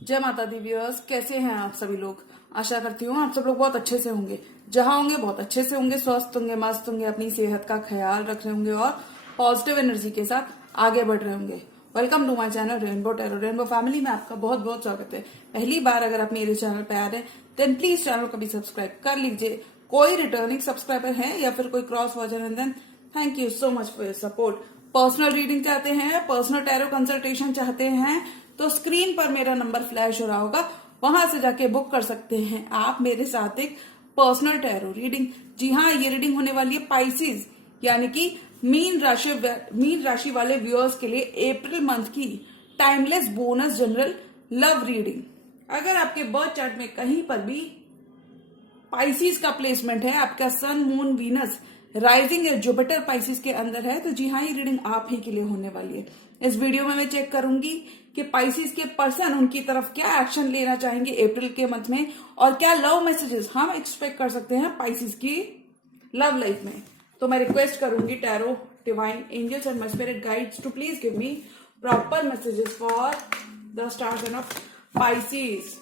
जय माता the viewers, कैसे हैं आप सभी लोग। आशा करती हूँ आप सब लोग बहुत अच्छे से होंगे। जहां होंगे बहुत अच्छे से होंगे, स्वस्थ होंगे, मस्त होंगे, अपनी सेहत का ख्याल रख रहे होंगे और पॉजिटिव एनर्जी के साथ आगे बढ़ रहे होंगे। Welcome to my channel Rainbow Tarot. Rainbow family में आपका बहुत बहुत स्वागत है। पहली बार अगर आप मेरे चैनल पे आ रहे हैं देन प्लीज चैनल को भी सब्सक्राइब कर लीजिए। कोई रिटर्निंग सब्सक्राइबर है या फिर कोई क्रॉस वॉचर है then thank you so much for your support. Personal reading चाहते हैं, पर्सनल टैरो कंसल्टेशन चाहते हैं तो स्क्रीन पर मेरा नंबर फ्लैश हो रहा होगा, वहां से जाके बुक कर सकते हैं आप मेरे साथ एक पर्सनल टैरो रीडिंग। जी हाँ, ये रीडिंग होने वाली है पाइसिस यानी कि मीन राशि वाले व्यूअर्स के लिए अप्रैल मंथ की timeless bonus general love reading. अगर आपके बर्थ चार्ट में कहीं पर भी पाइसिस का प्लेसमेंट है, आपका सन मून वीनस राइजिंग या जुपिटर पाइसिस के अंदर है, तो जी हाँ, ये रीडिंग आप ही के लिए होने वाली है। इस वीडियो में मैं चेक करूंगी कि पाइसिस के पर्सन उनकी तरफ क्या एक्शन लेना चाहेंगे अप्रैल के मंथ में और क्या लव मैसेजेस हम एक्सपेक्ट कर सकते हैं पाइसिस की लव लाइफ में। तो मैं रिक्वेस्ट करूंगी tarot, divine angels and my spirit guides to please give me proper messages for the star sign of Pisces.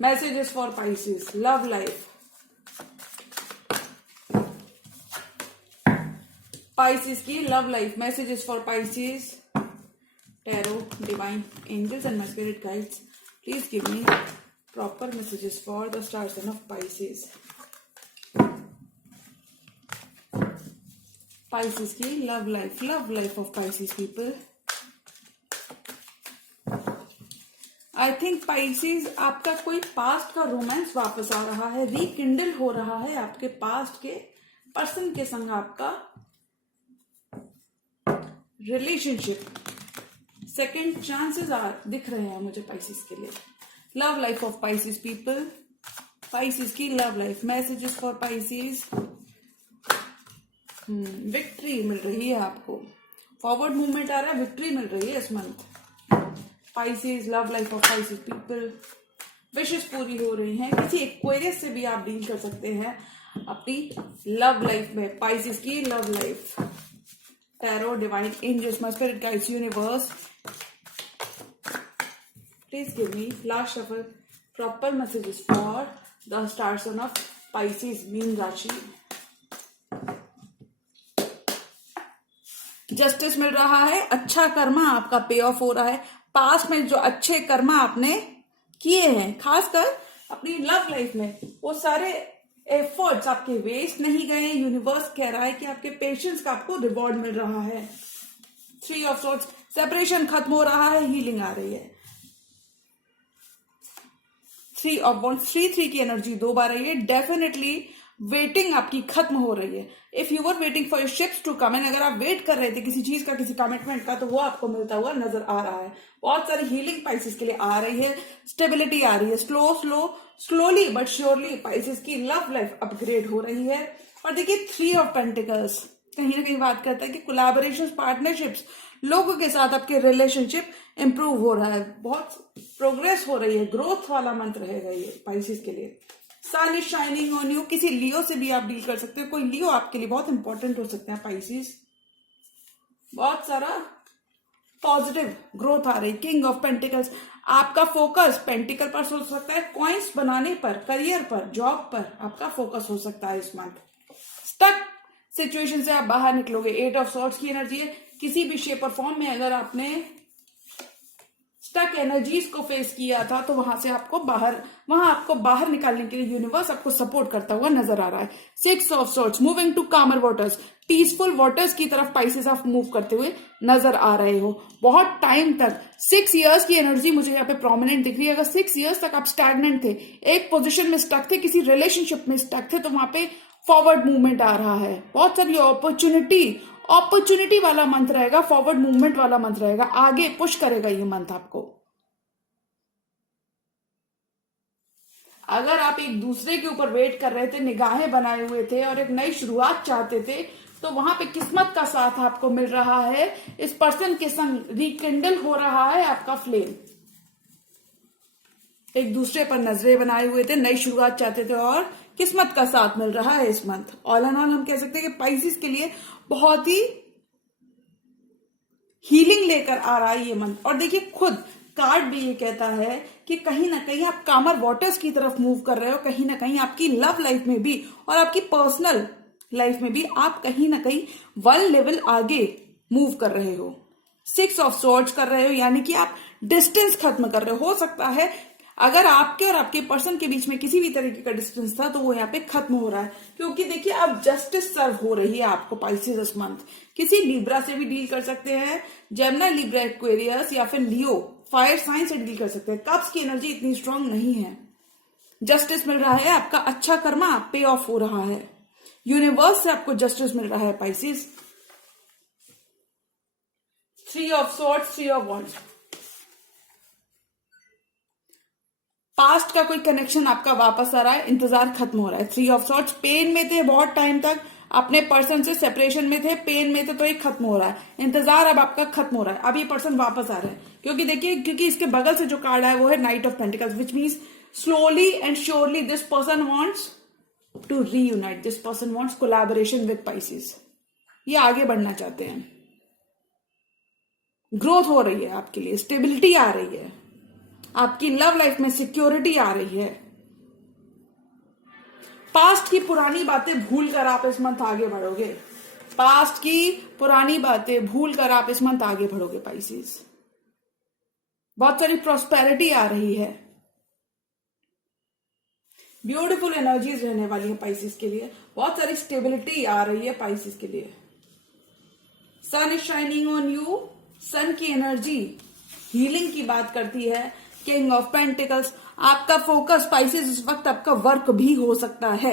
Messages for Pisces love life. Pisces की love life messages for Pisces. Tarot, divine angels and my spirit guides, please give me proper messages for the star sign of Pisces. Pisces की love life of Pisces people. I think Pisces आपका कोई past का romance वापस आ रहा है, rekindle हो रहा है आपके पास्ट के पर्सन के संग आपका रिलेशनशिप। सेकेंड चांसेस दिख रहे हैं मुझे पाइसिस के लिए। Love life of Pisces people. Pisces की love life messages for Pisces. Victory मिल रही है आपको, फॉरवर्ड मूवमेंट आ रहा है, विक्ट्री मिल रही है इस month. Pisces love life of Pisces people. विशेष पूरी हो रही हैं। किसी एक्वेरियस से भी आप डील कर सकते हैं अपनी लव लाइफ में। पाइसिस की love life. Tarot, divine angels, my spirit guides, universe, please give me last shuffle proper messages for the star sign of Pisces मीन राशि। जस्टिस मिल रहा है, अच्छा कर्मा आपका पे ऑफ हो रहा है। पास्ट में जो अच्छे कर्मा आपने किए हैं, खासकर अपनी लव लाइफ में, वो सारे एफर्ट्स आपके वेस्ट नहीं गए। यूनिवर्स कह रहा है कि आपके पेशेंस का आपको रिवॉर्ड मिल रहा है। 3 ऑफ सॉर्ड्स, सेपरेशन खत्म हो रहा है, हीलिंग आ रही है। 3 ऑफ वॉन्ड्स, 3 की एनर्जी 2 बार आई है। डेफिनेटली वेटिंग आपकी खत्म हो रही है। If you were waiting for your ships to come in, अगर आप वेट कर रहे थे किसी चीज का, किसी कमिटमेंट का, तो वो आपको मिलता हुआ नजर आ रहा है। बहुत सारी हीलिंग पाइसिस के लिए आ रही है, स्टेबिलिटी आ रही है। स्लोली बट श्योरली पाइसिस की लव लाइफ अपग्रेड हो रही है। और देखिए 3 ऑफ पेंटिकल्स कहीं ना कहीं बात करता है कि कोलैबोरेशंस, पार्टनरशिप्स, लोगों के साथ आपके रिलेशनशिप इंप्रूव हो रहा है, बहुत प्रोग्रेस हो रही है। ग्रोथ वाला मंत्र रहेगा ये पाइसिस के लिए। सन इज शाइनिंग ऑन यू। किसी लियो से भी आप डील कर सकते हो, कोई लियो आपके लिए बहुत इंपॉर्टेंट हो सकते हैं पाइसिस। बहुत सारा पॉजिटिव ग्रोथ आ रही। किंग ऑफ पेंटिकल्स, आपका फोकस पेंटिकल पर हो सकता है, कॉइन्स बनाने पर, करियर पर, जॉब पर आपका फोकस हो सकता है इस मंथ। स्टक सिचुएशन से आप बाहर निकलोगे। 8 ऑफ सॉर्ड्स की एनर्जी है। किसी भी शेप और फॉर्म में अगर आपने स्टक एनर्जीज को फेस किया था तो वहां आपको बाहर निकालने के लिए यूनिवर्स आपको सपोर्ट करता हुआ नजर आ रहा है। 6 ऑफ सॉर्ड्स, मूविंग टू कामर वाटर्स, पीसफुल वाटर्स की तरफ पाइसिस आप मूव करते हुए नजर आ रहे हो। बहुत टाइम तक 6 इयर्स की एनर्जी मुझे यहाँ पे प्रोमिनेंट दिख रही है। अगर 6 इयर्स तक आप स्टैग्नेंट थे, एक पोजिशन में स्टक थे, किसी रिलेशनशिप में स्टक थे, तो वहां पे फॉरवर्ड मूवमेंट आ रहा है। बहुत सारी अपॉर्चुनिटी वाला मंथ रहेगा, फॉरवर्ड मूवमेंट वाला मंथ रहेगा, आगे पुश करेगा ये मंथ आपको। अगर आप एक दूसरे के ऊपर वेट कर रहे थे, निगाहें बनाए हुए थे और एक नई शुरुआत चाहते थे, तो वहां पे किस्मत का साथ आपको मिल रहा है। इस पर्सन के संग रिकिंडल हो रहा है आपका फ्लेम। एक दूसरे पर नजरें बनाए हुए थे, नई शुरुआत चाहते थे और किस्मत का साथ मिल रहा है इस मंथ। ऑल एंड ऑल हम कह सकते हैं कि पाइसिस के लिए बहुत ही हीलिंग लेकर आ रहा है ये मंथ। और देखिए खुद कार्ड भी ये कहता है कि कहीं ना कहीं आप कामर वाटर्स की तरफ मूव कर रहे हो, कहीं ना कहीं आपकी लव लाइफ में भी और आपकी पर्सनल लाइफ में भी आप कहीं ना कहीं वन लेवल आगे मूव कर रहे हो। 6 ऑफ सॉर्ड्स कर रहे हो, यानी कि आप डिस्टेंस खत्म कर रहे हो सकता है अगर आपके और आपके पर्सन के बीच में किसी भी तरीके का डिस्टेंस था तो वो यहाँ पे खत्म हो रहा है, क्योंकि देखिए अब जस्टिस सर्व हो रही है आपको पाइसेस इस मंथ। किसी लिब्रा से भी डील कर सकते हैं, जेमिनी, लिब्रा, एक्वेरियस या फिर लियो, फायर साइन से डील कर सकते हैं। कप्स की एनर्जी इतनी स्ट्रांग नहीं है, जस्टिस मिल रहा है, आपका अच्छा कर्मा पे ऑफ हो रहा है, यूनिवर्स से आपको जस्टिस मिल रहा है Pisces. 3 of swords, 3 of wands. Past का कोई कनेक्शन आपका वापस आ रहा है, इंतजार खत्म हो रहा है। 3 ऑफ सॉर्ड्स, पेन में थे बहुत टाइम तक, अपने पर्सन से सेपरेशन में थे, पेन में थे, तो ये खत्म हो रहा है, इंतजार अब आपका खत्म हो रहा है, अब ये पर्सन वापस आ रहा है। क्योंकि देखिए, क्योंकि इसके बगल से जो कार्ड है वो है knight of pentacles, which means slowly and surely this person wants to reunite, this person wants collaboration with Pisces. ये आगे बढ़ना चाहते हैं, ग्रोथ हो रही है आपके लिए, स्टेबिलिटी आ रही है, आपकी लव लाइफ में सिक्योरिटी आ रही है। पास्ट की पुरानी बातें भूलकर आप इस मंथ आगे बढ़ोगे, पास्ट की पुरानी बातें भूलकर आप इस मंथ आगे बढ़ोगे पाइसेस। बहुत सारी प्रॉस्पेरिटी आ रही है, ब्यूटीफुल एनर्जीज रहने वाली है पाइसेस के लिए, बहुत सारी स्टेबिलिटी आ रही है पाइसेस के लिए। सन इज शाइनिंग ऑन यू, सन की एनर्जी हीलिंग की बात करती है। किंग ऑफ पेंटिकल्स, आपका फोकस पाइसेस इस वक्त आपका वर्क भी हो सकता है,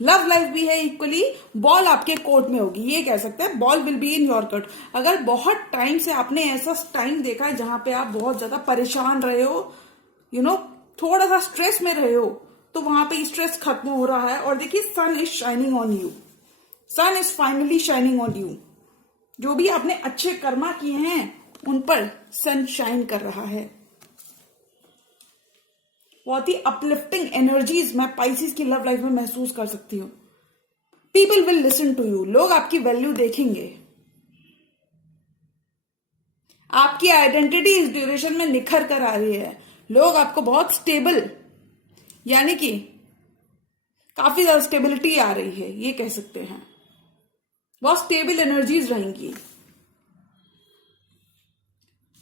लव लाइफ भी है इक्वली। बॉल आपके कोर्ट में होगी, ये कह सकते हैं ball will be in your court. अगर बहुत टाइम से आपने ऐसा टाइम देखा है जहां पे आप बहुत ज्यादा परेशान रहे हो, थोड़ा सा स्ट्रेस में रहे हो, तो वहां पे स्ट्रेस खत्म हो रहा है। और देखिए, sun is shining on you, sun is finally shining on you. जो भी आपने अच्छे कर्मा किए हैं उन पर सन शाइन कर रहा है। बहुत ही अपलिफ्टिंग एनर्जीज मैं पाइसेस की लव लाइफ में महसूस कर सकती हूं। People will listen to you, लोग आपकी वैल्यू देखेंगे, आपकी आइडेंटिटी इस ड्यूरेशन में निखर कर आ रही है। लोग आपको बहुत स्टेबल, यानी कि काफी ज्यादा स्टेबिलिटी आ रही है, ये कह सकते हैं, बहुत स्टेबल एनर्जीज रहेंगी।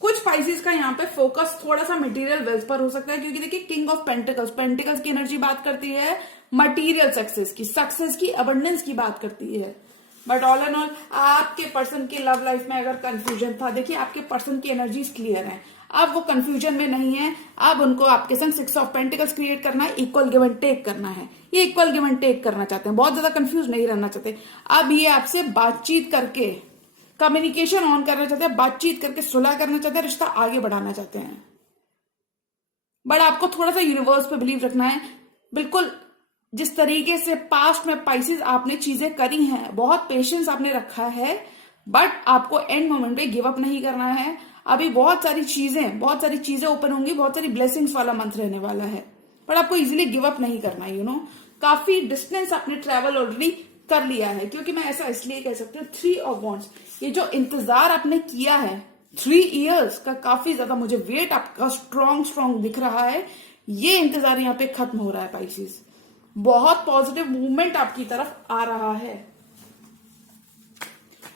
कुछ पाइसेस का यहाँ पे फोकस थोड़ा सा मटेरियल वेल्थ पर हो सकता है, क्योंकि देखिए किंग ऑफ पेंटिकल्स, पेंटिकल्स की एनर्जी बात करती है मटेरियल सक्सेस की अबंडेंस की बात करती है। बट ऑल एंड ऑल आपके पर्सन की लव लाइफ में अगर कंफ्यूजन था, देखिए आपके पर्सन की एनर्जीज क्लियर है, अब वो कंफ्यूजन में नहीं है। अब उनको आपके संग 6 ऑफ पेंटिकल्स क्रिएट करना है, इक्वल गिव एंड टेक करना है, ये इक्वल गिव एंड टेक करना चाहते हैं, बहुत ज्यादा कंफ्यूज नहीं रहना चाहते। अब ये आपसे बातचीत करके कम्युनिकेशन ऑन करना चाहते हैं, बातचीत करके सुलह करना चाहते हैं, रिश्ता आगे बढ़ाना चाहते हैं। बट आपको थोड़ा सा यूनिवर्स पे बिलीव रखना है। बिल्कुल जिस तरीके से पास्ट में पाइसेस आपने चीजें करी हैं, बहुत पेशेंस आपने रखा है, बट आपको एंड मोमेंट पे गिव अप नहीं करना है। अभी बहुत सारी चीजें ओपन होंगी, बहुत सारी ब्लेसिंग्स वाला मंथ रहने वाला है, बट आपको इजिली गिव अप नहीं करना है। काफी डिस्टेंस आपने ट्रेवल ऑलरेडी कर लिया है, क्योंकि मैं ऐसा इसलिए कह सकती हूँ 3 ऑफ वॉन्ड्स, ये जो इंतजार आपने किया है 3 इयर्स का, काफी ज्यादा मुझे वेट आपका स्ट्रॉन्ग दिख रहा है। ये इंतजार यहाँ पे खत्म हो रहा है पाइसेस, बहुत पॉजिटिव मूवमेंट आपकी तरफ आ रहा है।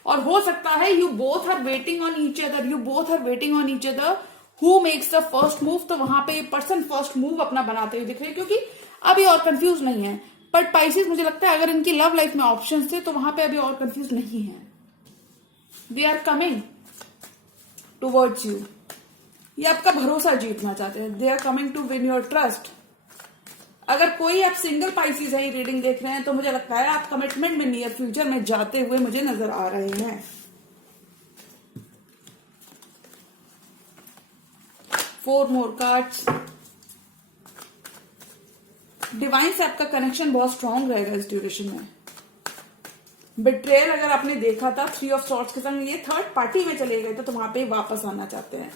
और हो सकता है you both are waiting on each other, who makes the first move. तो वहां पे पर्सन फर्स्ट मूव अपना बनाते हुए दिख रहे हैं, क्योंकि अभी और कंफ्यूज नहीं है। बट पाइसेस मुझे लगता है अगर इनकी लव लाइफ में ऑप्शंस थे तो वहां पे अभी और कंफ्यूज नहीं है। They are coming towards you, ये आपका भरोसा जीतना चाहते हैं, they are coming to win your trust. अगर कोई आप सिंगल पाइसेस है रीडिंग देख रहे हैं तो मुझे लगता है आप कमिटमेंट में नियर फ्यूचर में जाते हुए मुझे नजर आ रहे हैं। 4 मोर कार्ड्स। डिवाइन से आपका कनेक्शन बहुत स्ट्रांग रहेगा इस ड्यूरेशन में। बिट्रेयल अगर आपने देखा था 3 ऑफ सॉर्ड्स के संग, ये थर्ड पार्टी में चले गए थे तो वहां पे वापस आना चाहते हैं।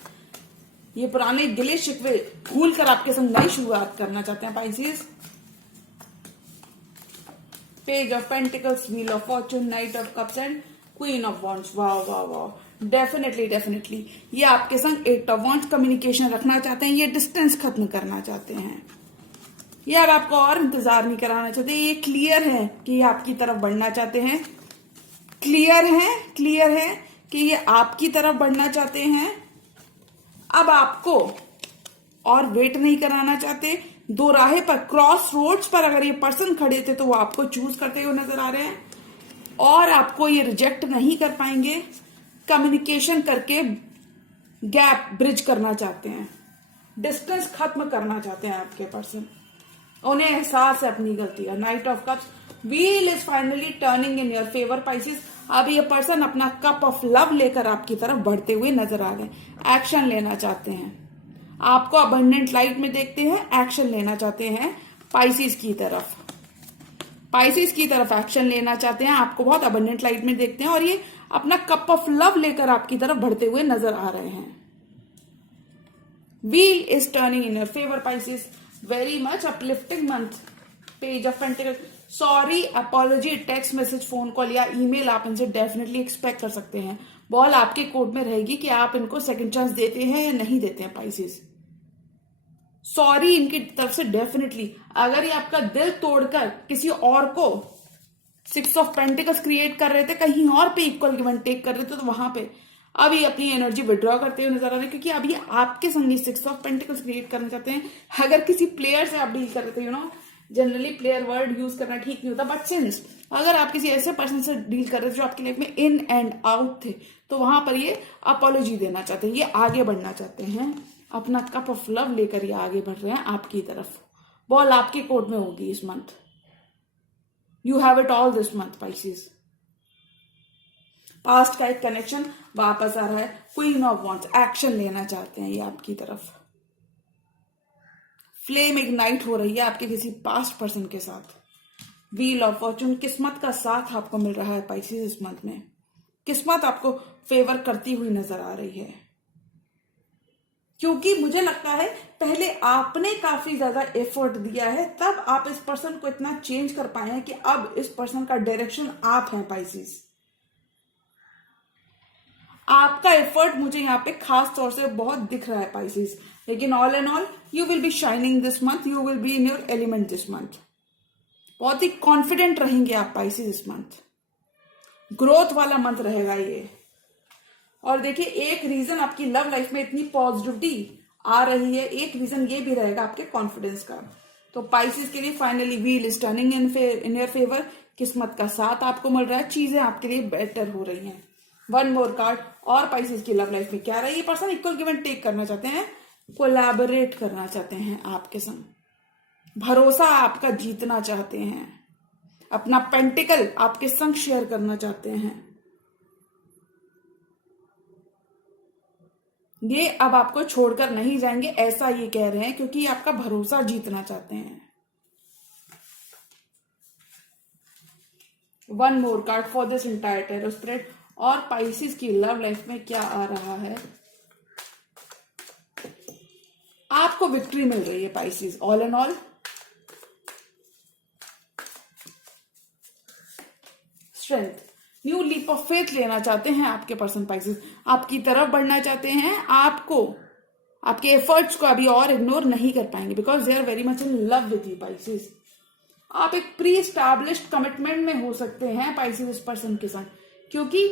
ये पुराने गिले शिकवे भूल कर आपके संग नई शुरुआत करना चाहते हैं Pisces. Page of pentacles, wheel of Fortune, night of cups and queen of wands. वाह वाह वाह, डेफिनेटली डेफिनेटली ये आपके संग 8 ऑफ वॉन्ड्स कम्युनिकेशन रखना चाहते हैं, ये डिस्टेंस खत्म करना चाहते हैं, ये अब आपको और इंतजार नहीं कराना चाहते, ये क्लियर है कि ये आपकी तरफ बढ़ना चाहते हैं, क्लियर है कि ये आपकी तरफ बढ़ना चाहते हैं। अब आपको और वेट नहीं कराना चाहते। दो राहे पर, क्रॉस रोड्स पर अगर ये पर्सन खड़े थे तो वो आपको चूज करते हुए नजर आ रहे हैं और आपको ये रिजेक्ट नहीं कर पाएंगे। कम्युनिकेशन करके गैप ब्रिज करना चाहते हैं, डिस्टेंस खत्म करना चाहते हैं आपके पर्सन। उन्हें एहसास है अपनी गलती का। Night of cups, wheel is finally turning in your favour Pisces. अब ये पर्सन अपना कप ऑफ लव लेकर आपकी तरफ बढ़ते हुए नजर आ रहे हैं, एक्शन लेना चाहते हैं, आपको अबंडेंट लाइट में देखते हैं, एक्शन लेना चाहते हैं पाइसेस की तरफ, पाइसेस की तरफ एक्शन लेना चाहते हैं, आपको बहुत अबंडेंट लाइट में देखते हैं और ये अपना कप ऑफ लव लेकर आपकी तरफ बढ़ते हुए नजर आ रहे हैं। Wheel is turning in your favour Pisces, very much uplifting month. Page of pentacle, sorry, apology, text message, phone call या ईमेल आप इनसे डेफिनेटली एक्सपेक्ट कर सकते हैं। बॉल आपके कोर्ट में रहेगी कि आप इनको सेकंड चांस देते हैं या नहीं देते हैं पाइसेस। सॉरी इनकी तरफ से डेफिनेटली। अगर ये आपका दिल तोड़कर किसी और को 6 ऑफ पेंटिकल्स क्रिएट कर रहे थे, कहीं और पे इक्वल गिव एंड टेक कर रहे थे, तो वहां पे अब ये अपनी एनर्जी विड्रॉ करते हुए नजर आ रहे हैं, क्योंकि अब ये आपके संग 6 ऑफ पेंटिकल्स क्रिएट करना चाहते हैं। अगर किसी प्लेयर से आप डील कर रहे थे, जनरली प्लेयर वर्ड यूज करना ठीक नहीं होता, बट सिंस अगर आप किसी ऐसे पर्सन से डील कर रहे थे जो आपकी लाइफ में इन एंड आउट थे, तो वहां पर ये अपॉलॉजी देना चाहते हैं, ये आगे बढ़ना चाहते हैं, अपना कप ऑफ लव लेकर ये आगे बढ़ रहे हैं आपकी तरफ। बॉल आपके कोर्ट में होगी इस month. You have it all this month Pisces. Past का एक कनेक्शन वापस आ रहा है। क्वीन ऑफ वॉन्ड्स, एक्शन लेना चाहते हैं ये आपकी तरफ। फ्लेम इग्नाइट हो रही है आपके किसी पास्ट पर्सन के साथ। व्हील ऑफ फॉर्चून, किस्मत का साथ आपको मिल रहा है पाइसेस इस मंथ में। किस्मत आपको फेवर करती हुई नजर आ रही है, क्योंकि मुझे लगता है पहले आपने काफी ज्यादा एफर्ट दिया है, तब आप इस पर्सन को इतना चेंज कर पाए हैं कि अब इस पर्सन का डायरेक्शन आप हैं पाइसेस। आपका एफर्ट मुझे यहाँ पे खास तौर से बहुत दिख रहा है पाइसेस, लेकिन all and all you will be shining this month, you will be in your element this month. बहुत ही कॉन्फिडेंट रहेंगे आप पाइसेस इस मंथ। ग्रोथ वाला मंथ रहेगा ये। और देखिए, एक रीजन आपकी लव लाइफ में इतनी पॉजिटिविटी आ रही है, एक रीजन ये भी रहेगा आपके कॉन्फिडेंस का। तो पाइसेस के लिए finally wheel is turning in your favour, किस्मत का साथ आपको मिल रहा है, चीजें आपके लिए बेटर हो रही हैं। वन मोर कार्ड, और पाइसेस की लव लाइफ में क्या रहा है, ये person equal give and take करना चाहते हैं, कोलैबोरेट करना चाहते हैं आपके संग, भरोसा आपका जीतना चाहते हैं, अपना पेंटिकल आपके संग शेयर करना चाहते हैं। ये अब आपको छोड़कर नहीं जाएंगे, ऐसा ये कह रहे हैं, क्योंकि आपका भरोसा जीतना चाहते हैं। One more card for this entire tarot spread, और पाइसेस की लव लाइफ में क्या आ रहा है, आपको विक्ट्री मिल रही है Pisces. All and all strength, new leap of faith लेना चाहते हैं आपके पर्सन पाइसेस, आपकी तरफ बढ़ना चाहते हैं, आपको आपके एफर्ट्स को अभी और इग्नोर नहीं कर पाएंगे, because they are very much in love with you Pisces. आप एक प्री एस्टैब्लिश्ड कमिटमेंट में हो सकते हैं पाइसेस इस पर्सन के साथ, क्योंकि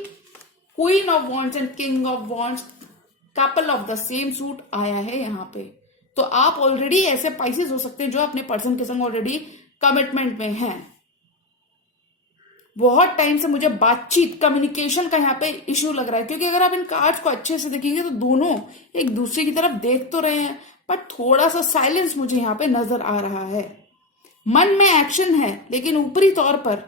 queen of wands and king of wands, couple of the same suit आया है यहाँ पे। तो आप ऑलरेडी ऐसे पाइसेस हो सकते हैं जो अपने पर्सन के संग ऑलरेडी कमिटमेंट में हैं। बहुत टाइम से मुझे बातचीत, कम्युनिकेशन का यहाँ पे इश्यू लग रहा है, क्योंकि अगर आप इन कार्ड्स को अच्छे से देखेंगे तो दोनों एक दूसरे की तरफ देख तो रहे हैं, बट थोड़ा सा साइलेंस मुझे यहाँ पे नजर आ रहा है। मन में एक्शन है, लेकिन ऊपरी तौर पर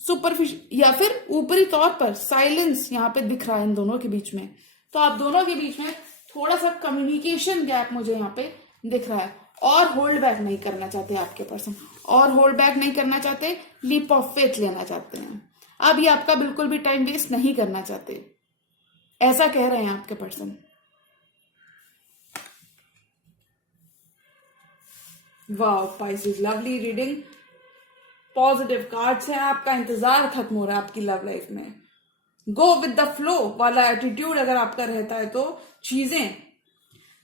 सुपरफिशियल या फिर ऊपरी तौर पर साइलेंस यहाँ पे दिख रहा है इन दोनों के बीच में। तो आप दोनों के बीच में थोड़ा सा कम्युनिकेशन गैप मुझे यहाँ पे दिख रहा है, और होल्ड बैक नहीं करना चाहते आपके पर्सन, और होल्ड बैक नहीं करना चाहते, लीप ऑफ फेथ लेना चाहते हैं। अब ये आपका बिल्कुल भी टाइम वेस्ट नहीं करना चाहते, ऐसा कह रहे हैं आपके person. Wow Pisces, lovely reading, positive cards है, आपका इंतजार खत्म हो रहा है आपकी लव लाइफ में। गो विद द फ्लो वाला एटीट्यूड अगर आपका रहता है तो चीजें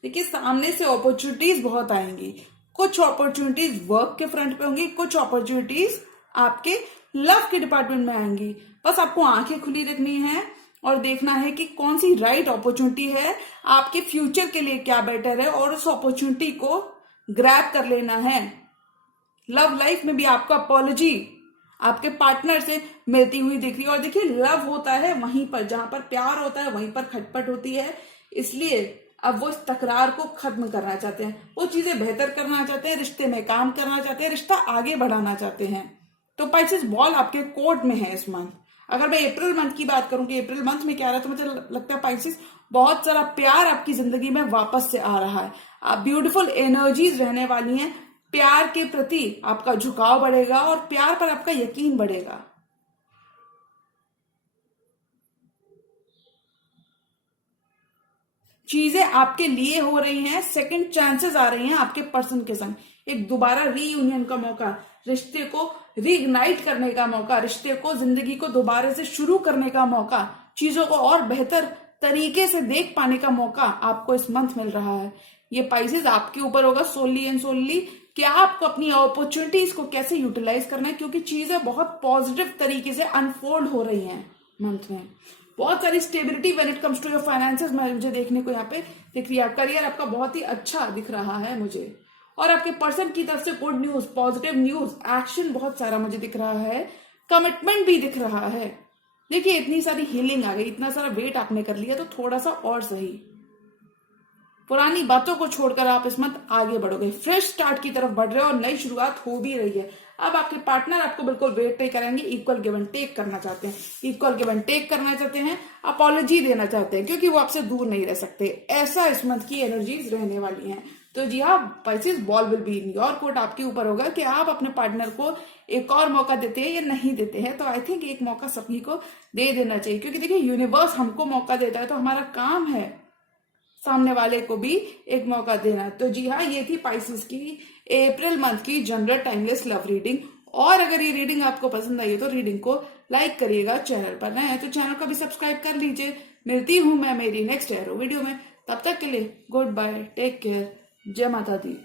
देखिए सामने से अपॉर्चुनिटीज बहुत आएंगी। कुछ अपॉर्चुनिटीज वर्क के फ्रंट पे होंगी, कुछ अपॉर्चुनिटीज आपके लव के डिपार्टमेंट में आएंगी। बस आपको आंखें खुली रखनी है और देखना है कि कौन सी राइट अपॉर्चुनिटी है, आपके फ्यूचर के लिए क्या बेटर है, और उस अपॉर्चुनिटी को ग्रैब कर लेना है। लव लाइफ में भी आपको अपॉलॉजी आपके पार्टनर से मिलती हुई दिख रही है। और देखिए लव होता है वहीं पर, जहां पर प्यार होता है वहीं पर खटपट होती है। इसलिए अब वो इस तकरार को खत्म करना चाहते हैं, वो चीजें बेहतर करना चाहते हैं, रिश्ते में काम करना चाहते हैं, रिश्ता आगे बढ़ाना चाहते हैं। तो पाइसेस बॉल आपके कोर्ट में है इस मंथ। अगर मैं अप्रैल मंथ की बात करूं कि अप्रैल मंथ में क्या रहा है, तो मुझे लगता है पाइसेस बहुत सारा प्यार आपकी जिंदगी में वापस से आ रहा है। आप ब्यूटीफुल एनर्जीज रहने वाली हैं। प्यार के प्रति आपका झुकाव बढ़ेगा और प्यार पर आपका यकीन बढ़ेगा। चीजें आपके लिए हो रही हैं, सेकंड चांसेस आ रही हैं आपके पर्सन के संग। एक दोबारा रीयूनियन का मौका, रिश्ते को रीइग्नाइट करने का मौका, रिश्ते को जिंदगी को दोबारा से शुरू करने का मौका, चीजों को और बेहतर तरीके से देख पाने का मौका आपको इस मंथ मिल रहा है। ये पाइसेस आपके ऊपर होगा सोनली एंड सोनली कि आपको अपनी अपॉर्चुनिटीज को कैसे यूटिलाइज करना है, क्योंकि चीजें बहुत पॉजिटिव तरीके से अनफोल्ड हो रही हैं मंथ में। बहुत सारी stability when it comes to your finances मुझे देखने को यहाँ पे दिख रही है। करियर आपका बहुत ही अच्छा दिख रहा है मुझे, और आपके पर्सन की तरफ से good news, positive news, action बहुत सारा मुझे दिख रहा है, कमिटमेंट भी दिख रहा है। देखिए इतनी सारी हीलिंग आ गई, इतना सारा वेट आपने कर लिया, तो थोड़ा सा और सही पुरानी बातों को छोड़कर आप इस मंथ आगे बढ़ोगे, फ्रेश स्टार्ट की तरफ बढ़ रहे हो और नई शुरुआत हो भी रही है। अब आपके पार्टनर आपको बिल्कुल वेट नहीं करेंगे, इक्वल गिव एंड टेक करना चाहते हैं, इक्वल गिव एंड टेक करना चाहते हैं, अपॉलॉजी देना चाहते हैं, क्योंकि वो आपसे दूर नहीं रह सकते। ऐसा इस मंथ की एनर्जीज रहने वाली हैं। तो जी हाँ Pisces, ball will be in your court. आपके ऊपर होगा कि आप अपने पार्टनर को एक और मौका देते हैं या नहीं देते हैं। तो आई थिंक एक मौका सभी को दे देना चाहिए, क्योंकि देखिए यूनिवर्स हमको मौका देता है तो हमारा काम है सामने वाले को भी एक मौका देना। तो जी हाँ, ये थी पाइसेस की अप्रैल मंथ की जनरल टाइमलेस लव रीडिंग। और अगर ये रीडिंग आपको पसंद आई है तो रीडिंग को लाइक करिएगा, चैनल पर नए हैं तो चैनल को भी सब्सक्राइब कर लीजिए। मिलती हूं मैं मेरी नेक्स्ट एरो वीडियो में, तब तक के लिए गुड बाय, टेक केयर, जय माता दी।